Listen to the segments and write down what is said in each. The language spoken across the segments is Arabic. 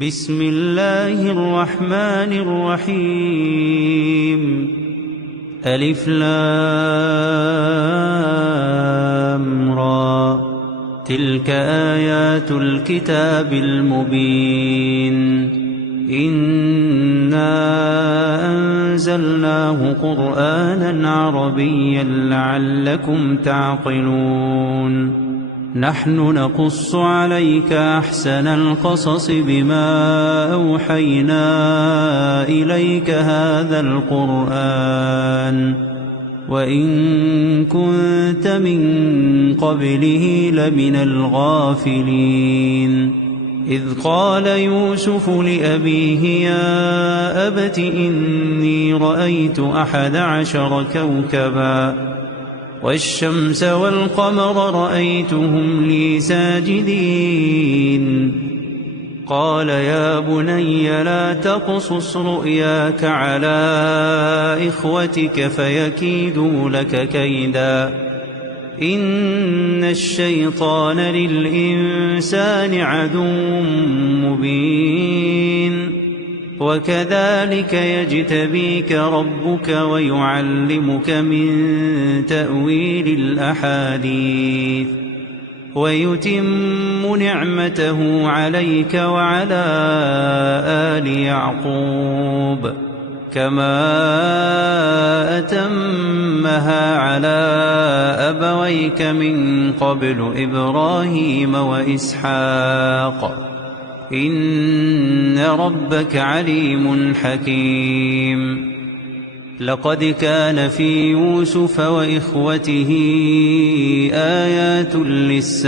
بسم الله الرحمن الرحيم ألف لام را تلك آيات الكتاب المبين إنا أنزلناه قرآنا عربيا لعلكم تعقلون نحن نقص عليك أحسن القصص بما أوحينا إليك هذا القرآن وإن كنت من قبله لمن الغافلين إذ قال يوسف لأبيه يا أبت إني رأيت 11 كوكبا والشمس والقمر رأيتهم لي ساجدين قال يا بني لا تقصص رؤياك على إخوتك فيكيدوا لك كيدا إن الشيطان للإنسان عدو مبين وكذلك يجتبيك ربك ويعلمك من تأويل الأحاديث ويتم نعمته عليك وعلى آل يعقوب كما أتمها على أبويك من قبل إبراهيم وإسحاق إن ربك عليم حكيم لقد كان في يوسف وإخوته آيات للسائلين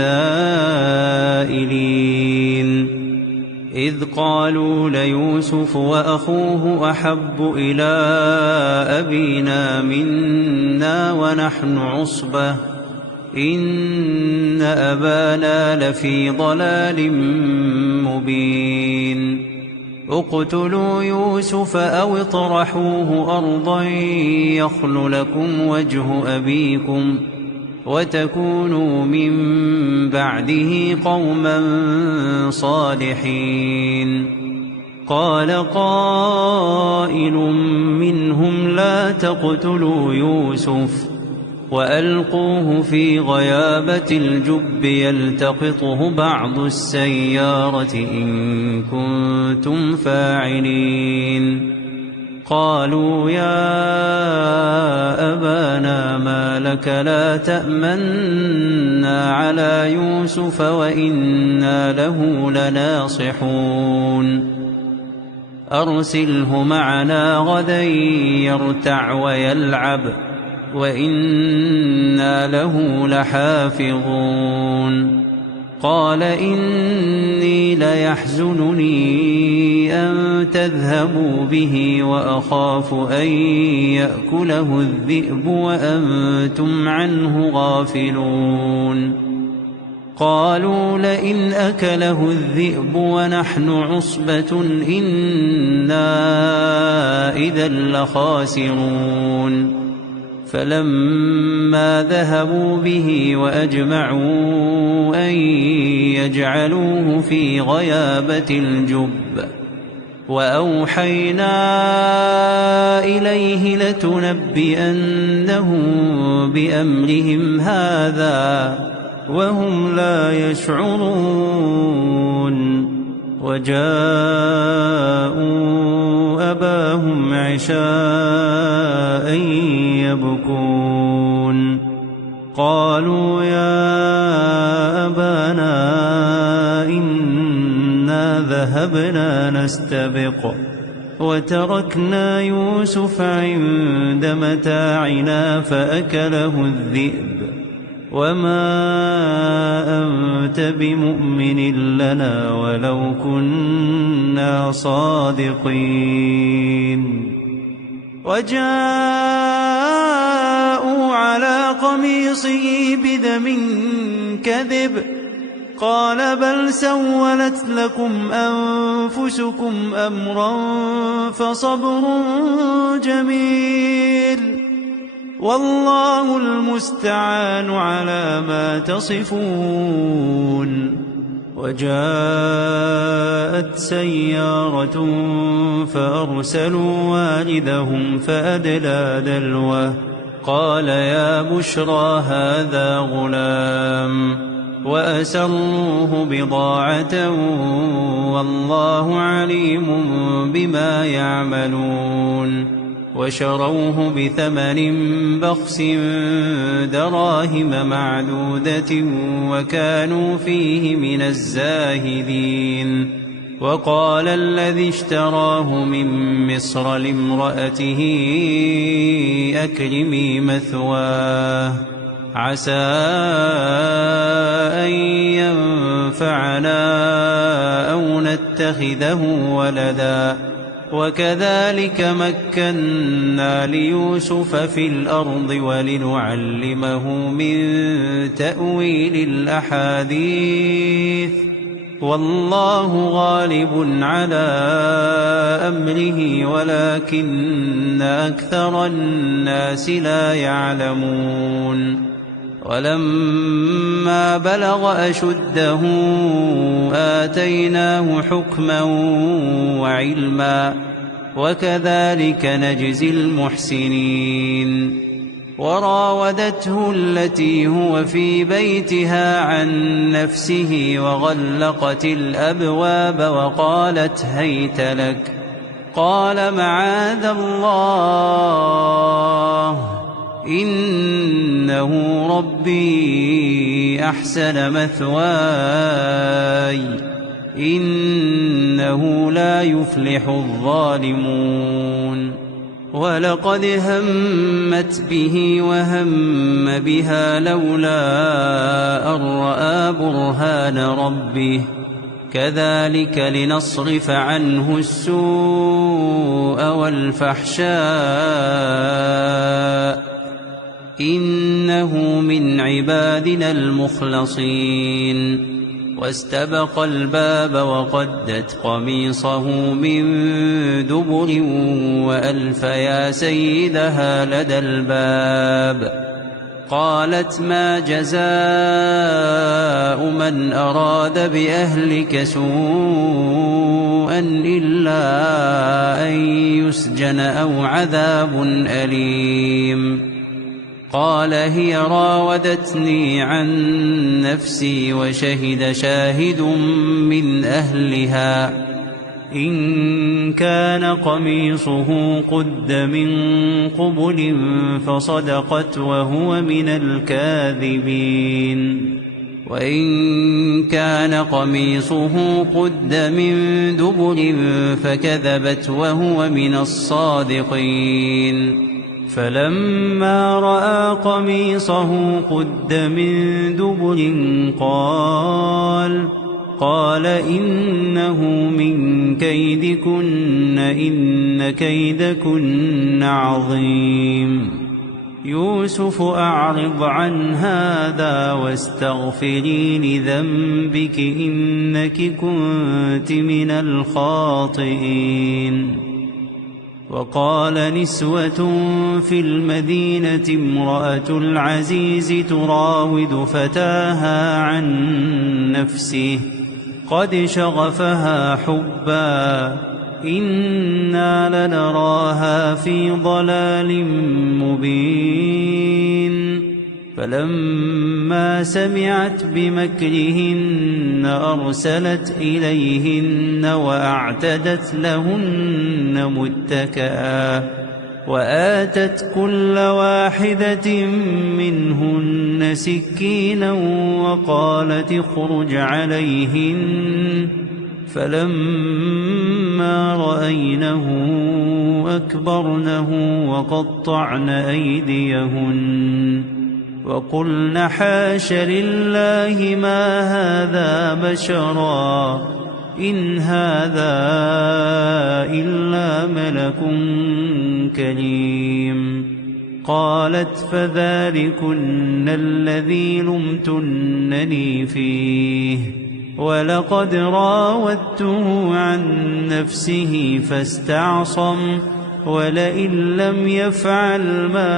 إذ قالوا ليوسف وأخوه أحب إلى أبينا منا ونحن عصبة إن أبانا لفي ضلال مبين اقتلوا يوسف أو اطرحوه أرضا يخل لكم وجه أبيكم وتكونوا من بعده قوما صالحين قال قائل منهم لا تقتلوا يوسف وألقوه في غيابة الجب يلتقطه بعض السيارة إن كنتم فاعلين قالوا يا أبانا ما لك لا تأمنا على يوسف وإنا له لناصحون أرسله معنا غدا يرتع ويلعب وإنا له لحافظون قال إني ليحزنني أن تذهبوا به وأخاف أن يأكله الذئب وأنتم عنه غافلون قالوا لئن أكله الذئب ونحن عصبة إنا إذا لخاسرون فلما ذهبوا به وأجمعوا أن يجعلوه في غيابة الجب وأوحينا إليه لتنبئنهم بأمرهم هذا وهم لا يشعرون وجاءوا أباهم عشاء يبكون قالوا يا أبانا إنا ذهبنا نستبق وتركنا يوسف عند متاعنا فأكله الذئب وما أنت بمؤمن لنا ولو كنا صادقين وجاءوا على قميصه بدم كذب قال بل سولت لكم أنفسكم أمرا فصبر جميل والله المستعان على ما تصفون وجاءت سيارة فأرسلوا والدهم فأدلى دلوه قال يا بشرى هذا غلام وأسروه بضاعة والله عليم بما يعملون وشروه بثمن بخس دراهم معدودة وكانوا فيه من الزاهدين وقال الذي اشتراه من مصر لامرأته أكرمي مثواه عسى أن ينفعنا أو نتخذه ولدا وكذلك مكنا ليوسف في الأرض ولنعلمه من تأويل الأحاديث والله غالب على أمره ولكن أكثر الناس لا يعلمون ولما بلغ أشده آتيناه حكما وعلما وكذلك نجزي المحسنين وراودته التي هو في بيتها عن نفسه وغلقت الأبواب وقالت هيت لك قال معاذ الله إنه ربي أحسن مثواي إنه لا يفلح الظالمون ولقد همت به وهم بها لولا أن رأى برهان ربه كذلك لنصرف عنه السوء والفحشاء إنه من عبادنا المخلصين واستبق الباب وقدت قميصه من دبر وألف يا سيدها لدى الباب قالت ما جزاء من أراد بأهلك سوءا إلا أن يسجن أو عذاب أليم قال هي راودتني عن نفسي وشهد شاهد من أهلها إن كان قميصه قد من قبل فصدقت وهو من الكاذبين وإن كان قميصه قد من دبر فكذبت وهو من الصادقين فلما رأى قميصه قد من دبر قال إنه من كيدكن إن كيدكن عظيم يوسف أعرض عن هذا واستغفري لذنبك إنك كنت من الخاطئين وقال نسوة في المدينة امرأة العزيز تراود فتاها عن نفسه قد شغفها حبا إنا لنراها في ضلال مبين فلما سمعت بمكرهن أرسلت إليهن وأعتدت لهن متكئا وآتت كل واحدة منهن سكينا وقالت اخرج عليهن فلما رأينه أكبرنه وقطعن أيديهن وقلن حاش لله ما هذا بشرا إن هذا إلا ملك كريم قالت فذلكن الذي لمتنني فيه ولقد راودته عن نفسه فاستعصم ولئن لم يفعل ما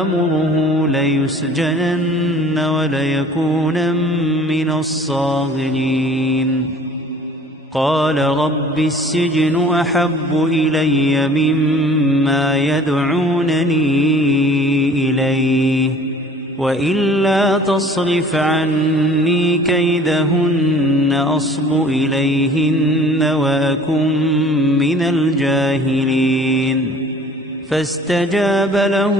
آمره ليسجنن وليكونن من الصاغرين. قال رب السجن أحب إلي مما يدعونني إليه وإلا تصرف عني كيدهن أصب إليهن وأكن من الجاهلين. فاستجاب له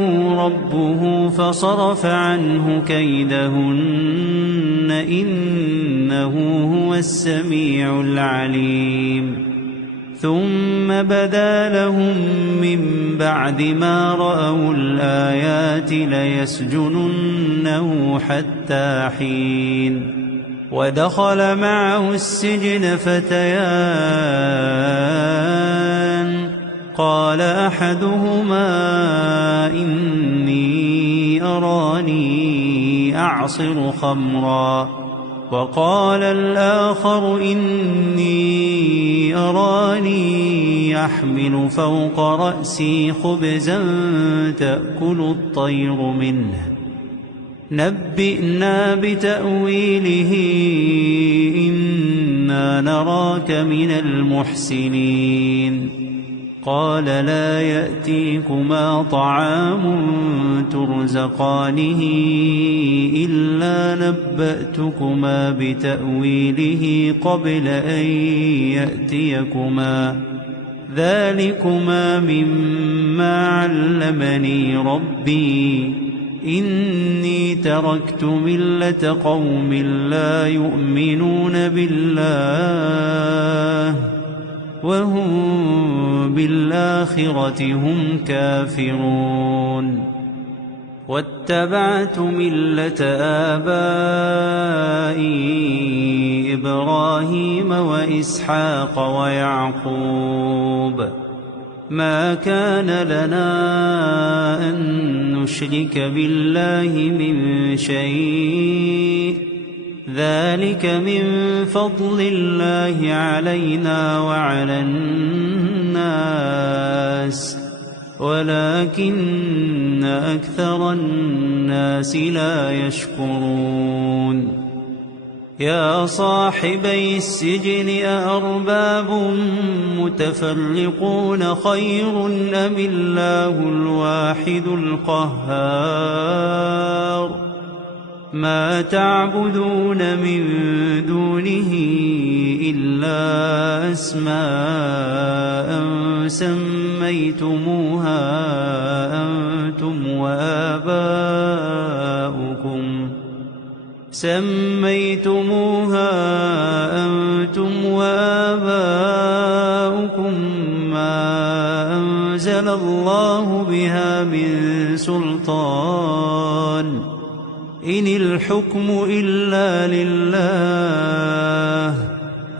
ربه فصرف عنه كيدهن إنه هو السميع العليم. ثم بدا لهم من بعد ما رأوا الآيات ليسجننه حتى حين. ودخل معه السجن فتيان قال أحدهما إني أراني أعصر خمرا وقال الآخر إني أراني أحمل فوق رأسي خبزا تأكل الطير منه نبئنا بتأويله إنا نراك من المحسنين. قال لا يأتيكما طعام ترزقانه إلا نبأتكما بتأويله قبل أن يأتيكما ذلكما مما علمني ربي إني تركت ملة قوم لا يؤمنون بالله وهم بالآخرة هم كافرون. واتبعت ملة آبائي إبراهيم وإسحاق ويعقوب ما كان لنا أن نشرك بالله من شيء ذلك من فضل الله علينا وعلى الناس ولكن أكثر الناس لا يشكرون. يا صاحبي السجن أأرباب متفرقون خير أم الله الواحد القهار ما تعبدون من دونه إلا أسماء سميتموها أنتم وآباؤكم ما أنزل الله بها من سلطان إن الحكم إلا لله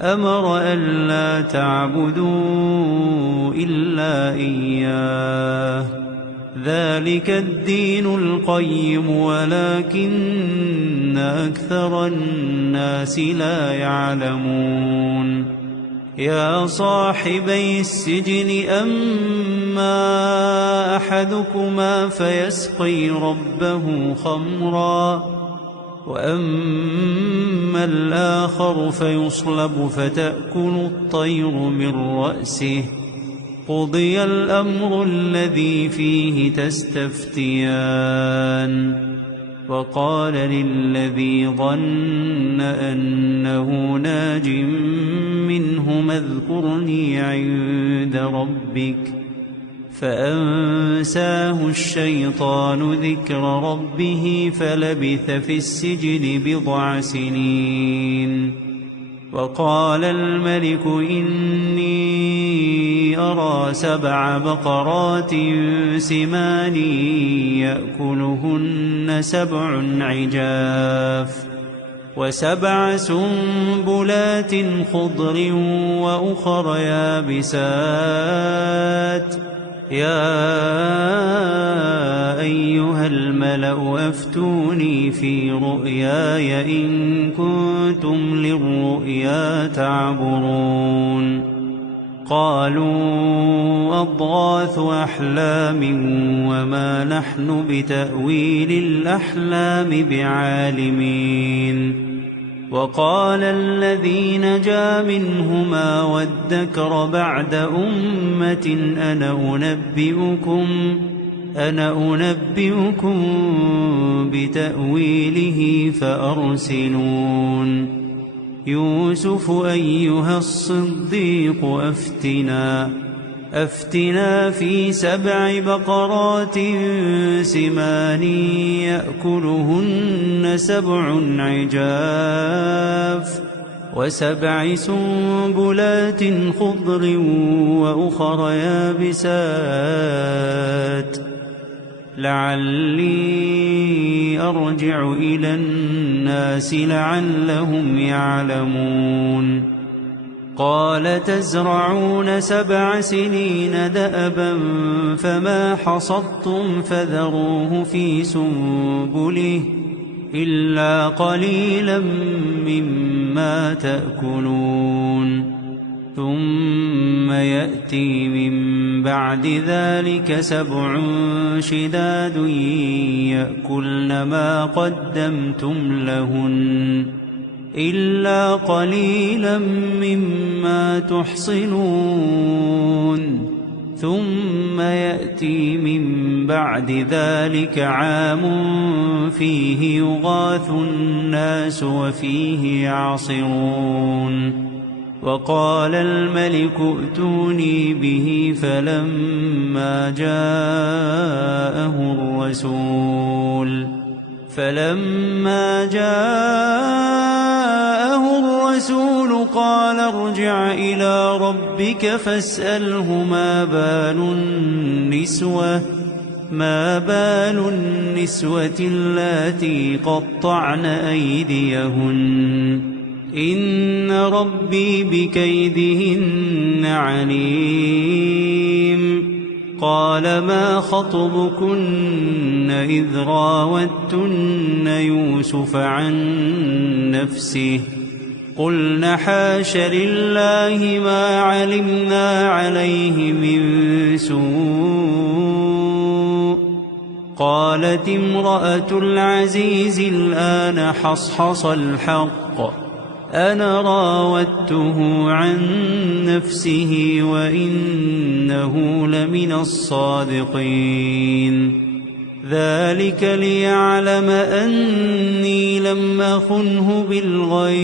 أمر ألا تعبدوا إلا إياه ذلك الدين القيم ولكن أكثر الناس لا يعلمون. يا صاحبي السجن أما أحدكما فيسقي ربه خمرا وأما الآخر فيصلب فتأكل الطير من رأسه قضي الأمر الذي فيه تستفتيان. وقال للذي ظن أنه ناج منهما اذكرني عند ربك فأنساه الشيطان ذكر ربه فلبث في السجن بضع سنين. وقال الملك إني أرى 7 بقرات سمان يأكلهن 7 عجاف و7 سنبلات خضر وأخر يابسات يا أيها الملأ أفتوني في رؤياي إن كنتم للرؤيا تعبرون. قالوا أضغاث أحلام وما نحن بتأويل الأحلام بعالمين. وقال الذي نجا منهما وادكر بعد أمة أنا أنبئكم بتأويله فأرسلون. يوسف أيها الصديق أفتنا في 7 بقرات سمان يأكلهن 7 عجاف و7 سنبلات خضر وأخر يابسات لعلي أرجع إلى الناس لعلهم يعلمون. قال تزرعون 7 سنين دأبا فما حصدتم فذروه في سنبله إلا قليلا مما تأكلون. ثم يأتي من بعد ذلك 7 شداد يأكلن ما قدمتم لهن إلا قليلا مما تحصنون. ثم يأتي من بعد ذلك عام فيه يغاث الناس وفيه يعصرون. وقال الملك ائتوني به فلما جاءه الرسول قال ارجع إلى ربك فاسأله ما بال النسوة اللاتي قطعن أيديهن إن ربي بكيدهن عليم. قال ما خطبكن إذ راوتن يوسف عن نفسه قلن حاش لله ما علمنا عليه من سوء. قالت امرأة العزيز الآن حصحص الحق أنا راودته عن نفسه وإنه لمن الصادقين. ذلك ليعلم أني لم أخنه بالغيب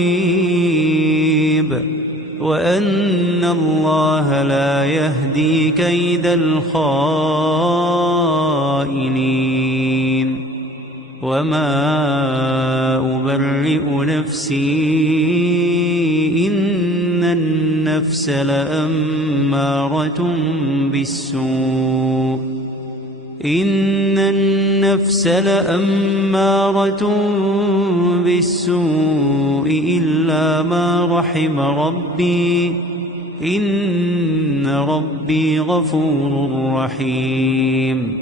وأن الله لا يهدي كيد الخائنين. وما أبرئ نفسي إن النفس لأمارة بالسوء إلا ما رحم ربي إن ربي غفور رحيم.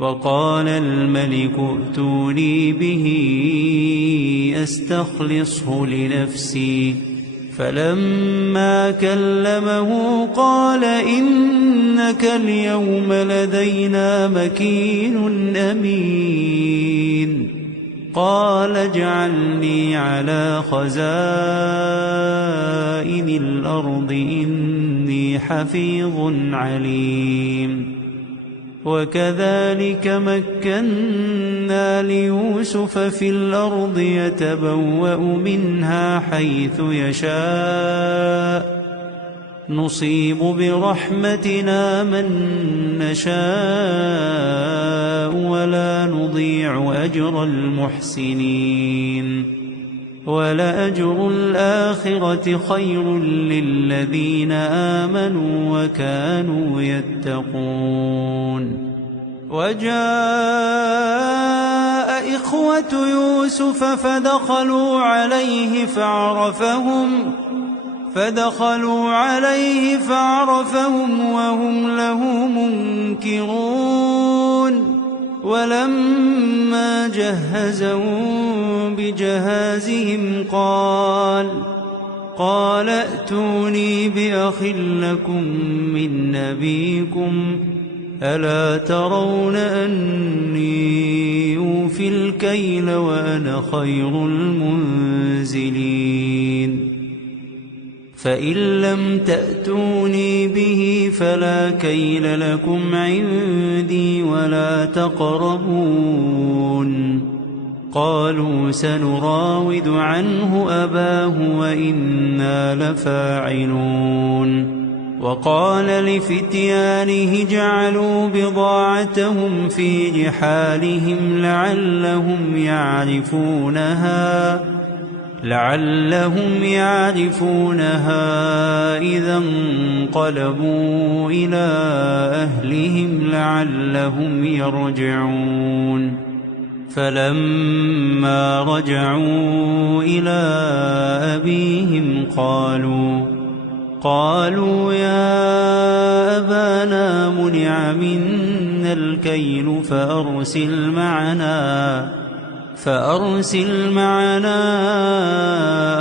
وقال الملك ائتوني به أستخلصه لنفسي فلما كلمه قال إنك اليوم لدينا مكين أمين. قال اجعلني على خزائن الأرض إني حفيظ عليم. وكذلك مكنا ليوسف في الأرض يتبوأ منها حيث يشاء نصيب برحمتنا من نشاء ولا نضيع أجر المحسنين. ولأجر الآخرة خير للذين آمنوا وكانوا يتقون. وجاء إخوة يوسف فدخلوا عليه فعرفهم وهم له منكرون. ولما جهزهم بجهازهم قال ائتوني بأخ لكم من أبيكم ألا ترون أني أوفي الكيل وأنا خير المنزلين فإن لم تأتوني به فلا كيل لكم عندي ولا تقربون قالوا سنراود عنه أباه وإنا لفاعلون وقال لفتيانه اجعلوا بضاعتهم في رحالهم لعلهم يعرفونها إذا انقلبوا إلى أهلهم لعلهم يرجعون فلما رجعوا إلى أبيهم قالوا يا أبانا منع منا الكيل فأرسل معنا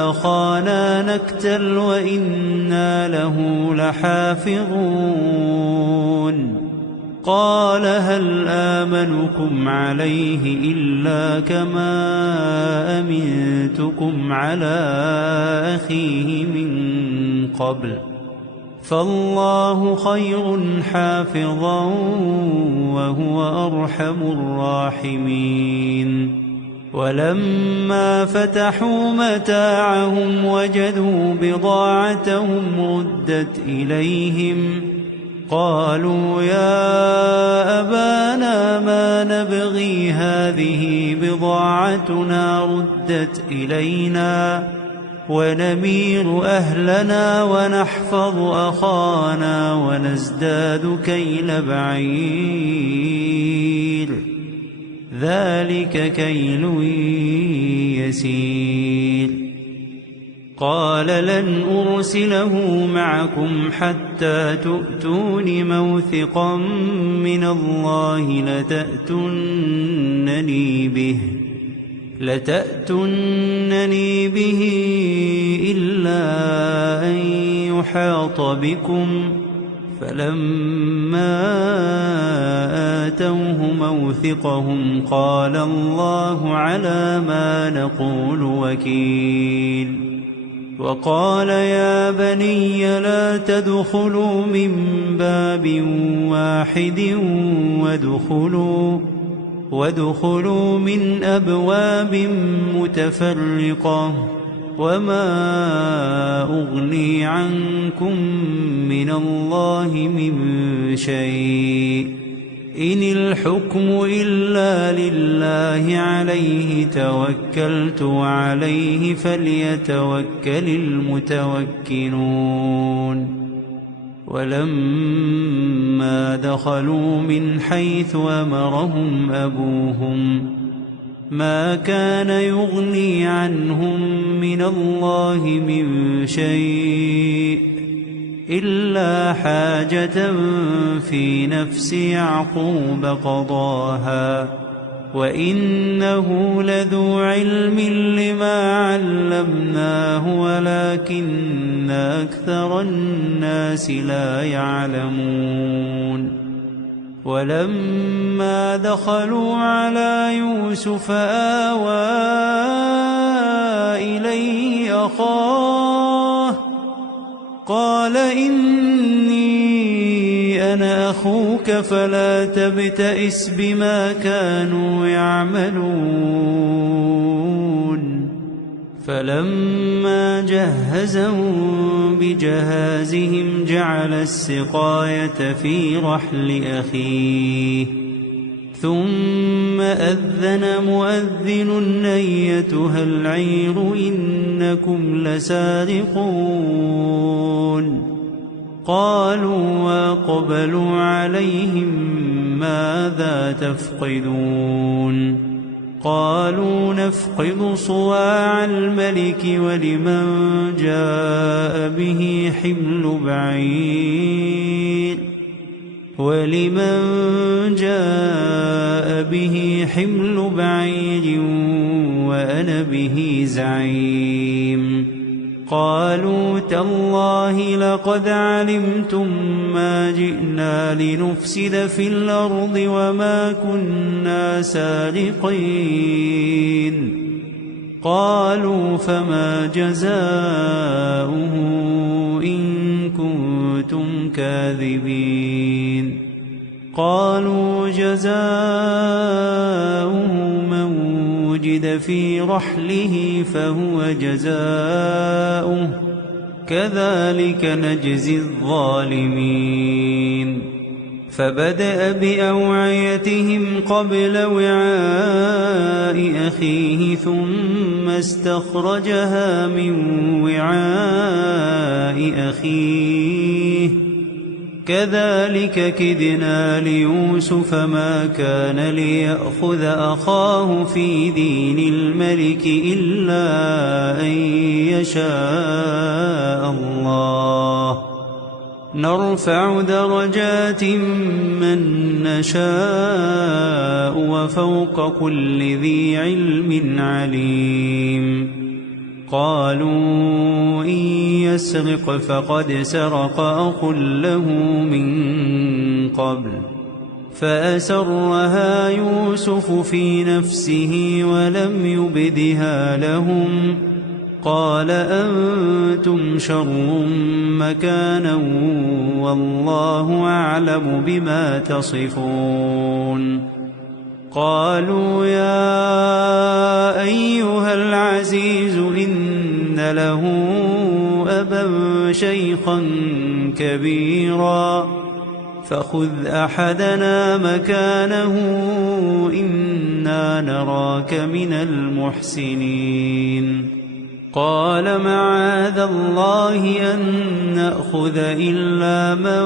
أخانا نكتل وإنا له لحافظون قال هل آمنكم عليه إلا كما أمنتكم على أخيه من قبل فالله خير حافظا وهو أرحم الراحمين ولما فتحوا متاعهم وجدوا بضاعتهم ردت إليهم قالوا يا أبانا ما نبغي هذه بضاعتنا ردت إلينا ونمير أهلنا ونحفظ أخانا ونزداد كيل بعير ذلك كيل يسير قال لن أرسله معكم حتى تؤتون موثقا من الله لتأتونني به إلا أن يحاط بكم فلما آتوه موثقهم قال الله على ما نقول وكيل وقال يا بني لا تدخلوا من باب واحد وادخلوا من أبواب متفرقة وما أغني عنكم من الله من شيء إن الحكم إلا لله عليه توكلت وعليه فليتوكل المتوكلون ولما دخلوا من حيث أمرهم أبوهم ما كان يغني عنهم من الله من شيء إلا حاجة في نفس يعقوب قضاها وإنه لذو علم لما علمناه ولكن أكثر الناس لا يعلمون ولما دخلوا على يوسف آوى إليه أخاه قال إني أنا أخوك فلا تبتئس بما كانوا يعملون فلما جهزهم بجهازهم جعل السقاية في رحل أخيه ثم أذن مؤذن أيتها العير إنكم لسارقون قالوا وأقبلوا عليهم ماذا تفقدون قالوا نفقد صواع الملك ولمن جاء به حمل بعير وأنا به زعيم قالوا تالله لقد علمتم ما جئنا لنفسد في الأرض وما كنا سارقين قالوا فما جزاؤه إن كنتم كاذبين قالوا جزاؤه من وجد في رحله فهو جزاؤه كذلك نجزي الظالمين فبدأ بأوعيتهم قبل وعاء أخيه ثم استخرجها من وعاء أخيه كذلك كدنا ليوسف ما كان ليأخذ أخاه في دين الملك إلا أن يشاء الله نرفع درجات من نشاء وفوق كل ذي علم عليم قالوا إن يسرق فقد سرق أخ له من قبل فأسرها يوسف في نفسه ولم يبدها لهم قال أنتم شر مكانا والله أعلم بما تصفون قالوا يا أيها العزيز إن له أبا شيخا كبيرا فخذ أحدنا مكانه إنا نراك من المحسنين قال معاذ الله أن نأخذ إلا من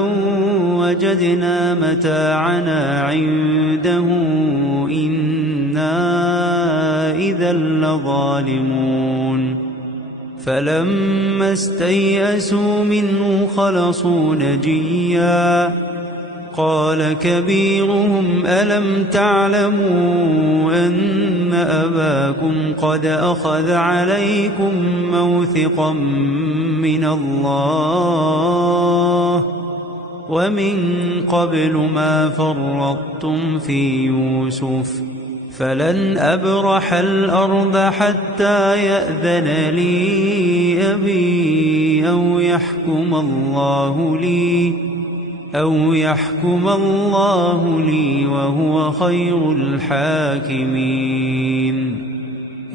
وجدنا متاعنا عنده إنا إذا لظالمون فلما استيئسوا منه خلصوا نجيا قال كبيرهم ألم تعلموا أن أباكم قد أخذ عليكم موثقا من الله ومن قبل ما فرطتم في يوسف فلن أبرح الأرض حتى يأذن لي أبي أو يحكم الله لي وهو خير الحاكمين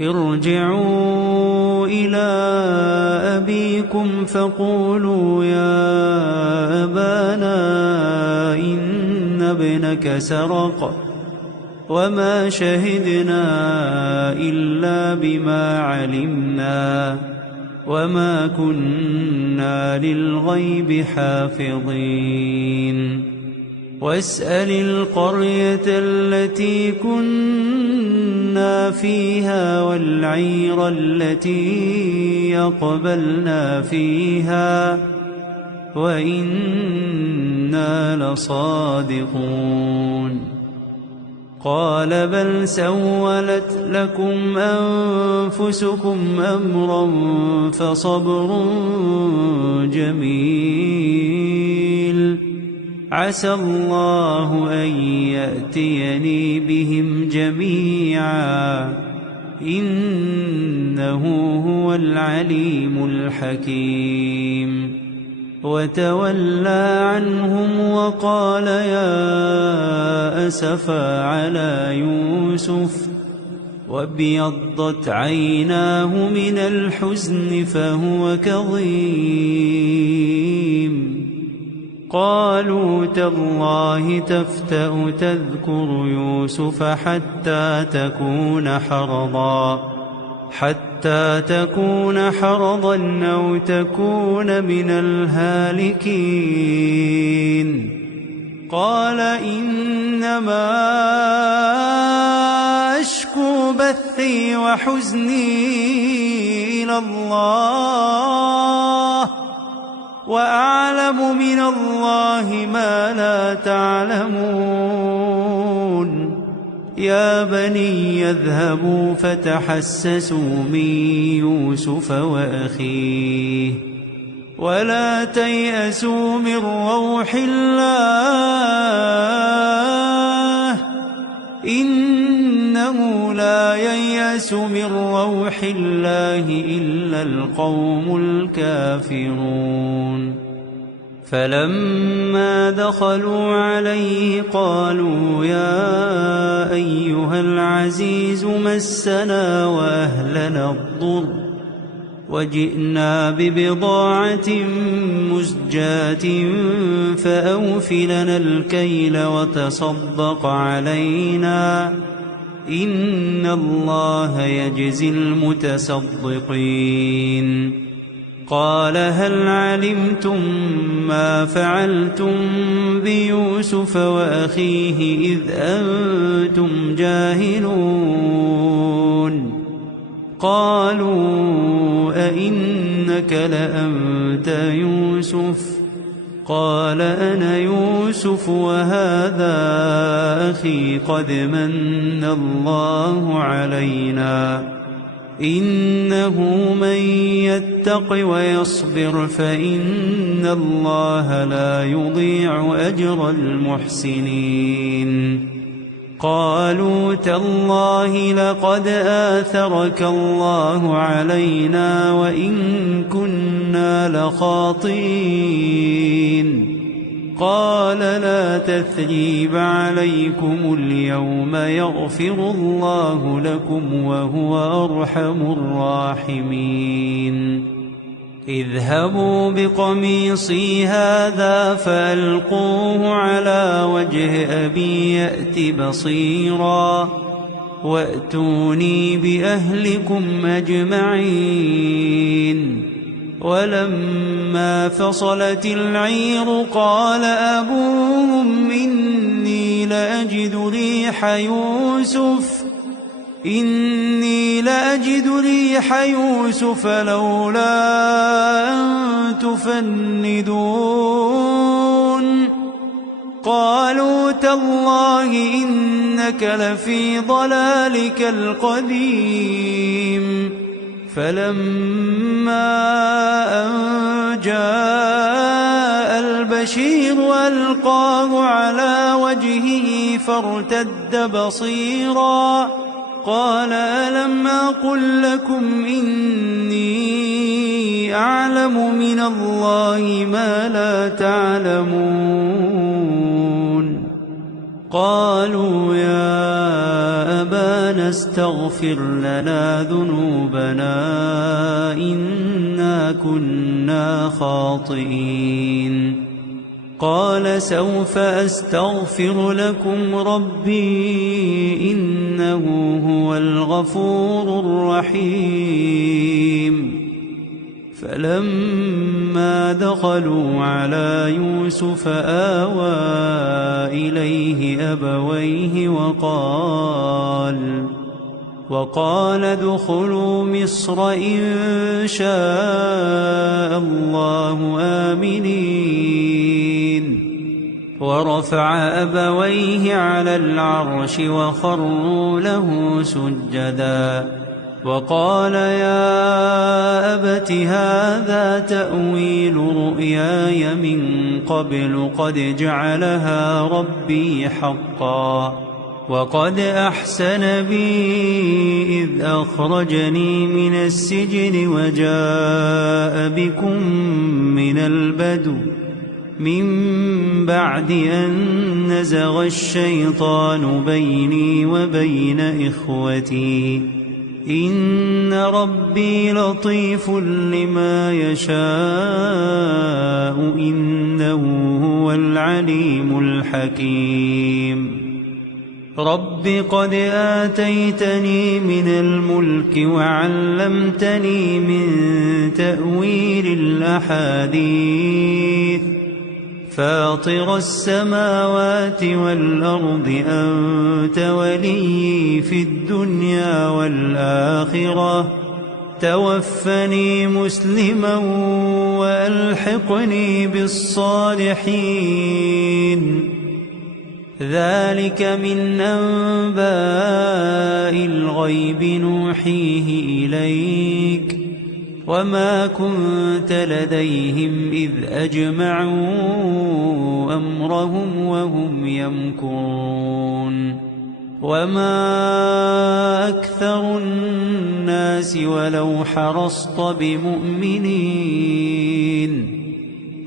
ارجعوا إلى أبيكم فقولوا يا أبانا إن ابنك سرق وما شهدنا إلا بما علمنا وما كنا للغيب حافظين واسأل القرية التي كنا فيها والعير التي يقبلنا فيها وإنا لصادقون قال بل سولت لكم أنفسكم أمرا فصبر جميل عسى الله أن يأتيني بهم جميعا إنه هو العليم الحكيم وتولى عنهم وقال يا أسفا على يوسف وابيضت عيناه من الحزن فهو كظيم قالوا تالله تفتأ تذكر يوسف حتى تكون حرضا أو تكون من الهالكين قال إنما أشكو بثي وحزني إلى الله وأعلم من الله ما لا تعلمون يا بني اذهبوا فتحسسوا من يوسف وأخيه ولا تيأسوا من روح الله إنه لا ييأس من روح الله إلا القوم الكافرون فلما دخلوا عليه قالوا يا أيها العزيز مسنا وأهلنا الضر وجئنا ببضاعة مزجاة فأوف لنا الكيل وتصدق علينا إن الله يجزي المتصدقين قال هل علمتم ما فعلتم بيوسف وأخيه إذ أنتم جاهلون قالوا أئنك لأنت يوسف قال أنا يوسف وهذا أخي قد من الله علينا إنه من يتق ويصبر فإن الله لا يضيع أجر المحسنين قالوا تالله لقد آثرك الله علينا وإن كنا لخاطئين قال لا تثريب عليكم اليوم يغفر الله لكم وهو أرحم الراحمين اذهبوا بقميصي هذا فألقوه على وجه أبي يأت بصيرا وأتوني بأهلكم أجمعين ولما فصلت العير قال أبوهم إني لأجد ريح يوسف لولا أن تفندون قالوا تالله إنك لفي ضلالك القديم فلما أن جاء البشير ألقاه على وجهه فارتد بصيرا قال ألم أقل لكم إني أعلم من الله ما لا تعلمون قالوا يا أبانا استغفر لنا ذنوبنا إنا كنا خاطئين قال سوف أستغفر لكم ربي إنه هو الغفور الرحيم فلما دخلوا على يوسف آوى إليه أبويه وقال ادخلوا مصر إن شاء الله آمنين ورفع أبويه على العرش وخروا له سجدا وقال يا أبت هذا تأويل رؤياي من قبل قد جعلها ربي حقا وقد أحسن بي إذ أخرجني من السجن وجاء بكم من البدو من بعد أن نزغ الشيطان بيني وبين إخوتي إن ربي لطيف لما يشاء إنه هو العليم الحكيم رب قد آتيتني من الملك وعلمتني من تأويل الأحاديث فاطر السماوات والأرض أنت ولي في الدنيا والآخرة توفني مسلما وألحقني بالصالحين ذلك من أنباء الغيب نوحيه إليك وما كنت لديهم إذ أجمعوا أمرهم وهم يمكرون وما أكثر الناس ولو حرصت بمؤمنين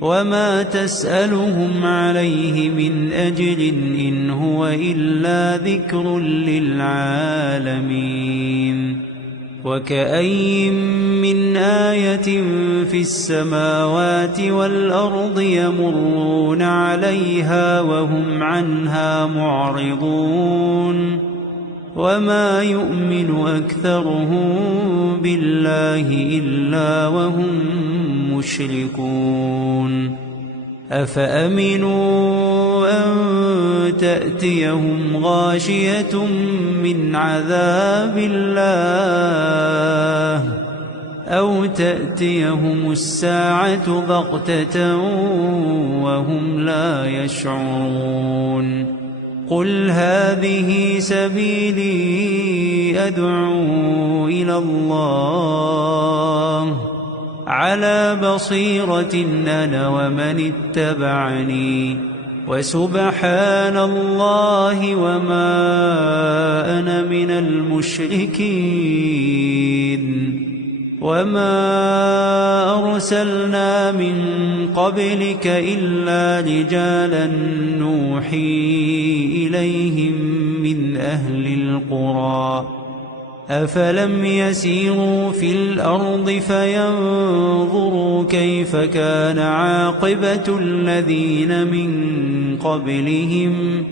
وما تسألهم عليه من أجر إن هو إلا ذكر للعالمين وكأين من آية في السماوات والأرض يمرون عليها وهم عنها معرضون وما يؤمن أكثرهم بالله إلا وهم مشركون أفأمنوا أن تأتيهم غاشية من عذاب الله أو تأتيهم الساعة بغتة وهم لا يشعرون قل هذه سبيلي أدعو إلى الله على بصيرة أنا ومن اتبعني وسبحان الله وما أنا من المشركين وما أرسلنا من قبلك إلا رجالا نوحي إليهم من أهل القرى أفلم يسيروا في الأرض فينظروا كيف كان عاقبة الذين من قبلهم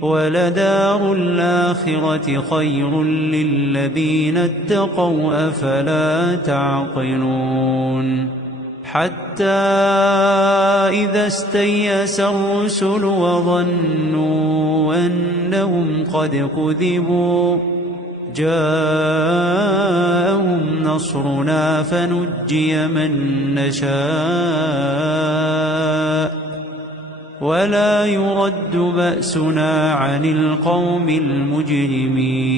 ولدار الآخرة خير للذين اتقوا أفلا تعقلون حتى إذا استيأس الرسل وظنوا أنهم قد كذبوا جاءهم نصرنا فنجي من نشاء ولا يرد بأسنا عن القوم المجرمين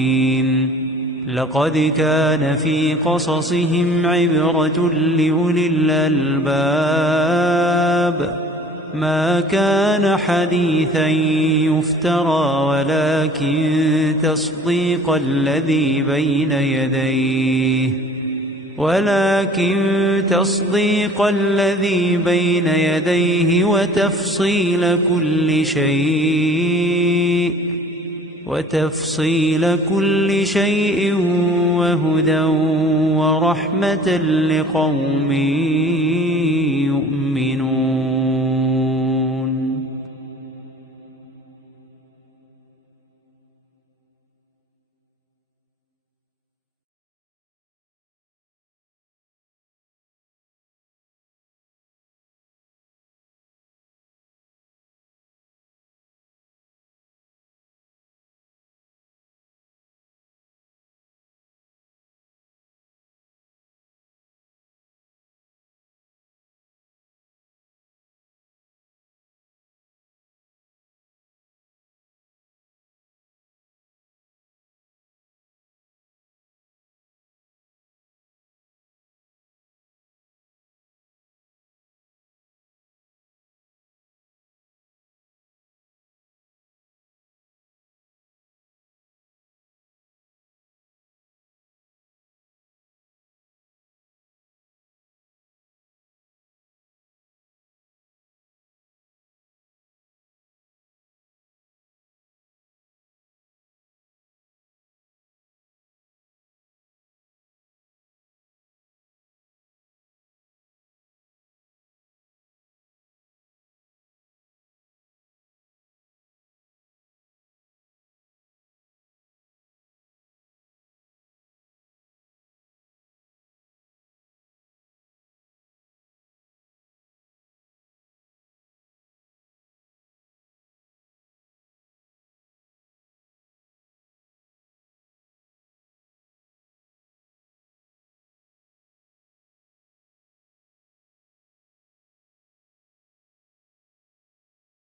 لقد كان في قصصهم عبرة لأولي الألباب ما كان حديثا يفترى ولكن تصديق الذي بين يديه وتفصيل كل شيء وهدى ورحمة لقوم يؤمنون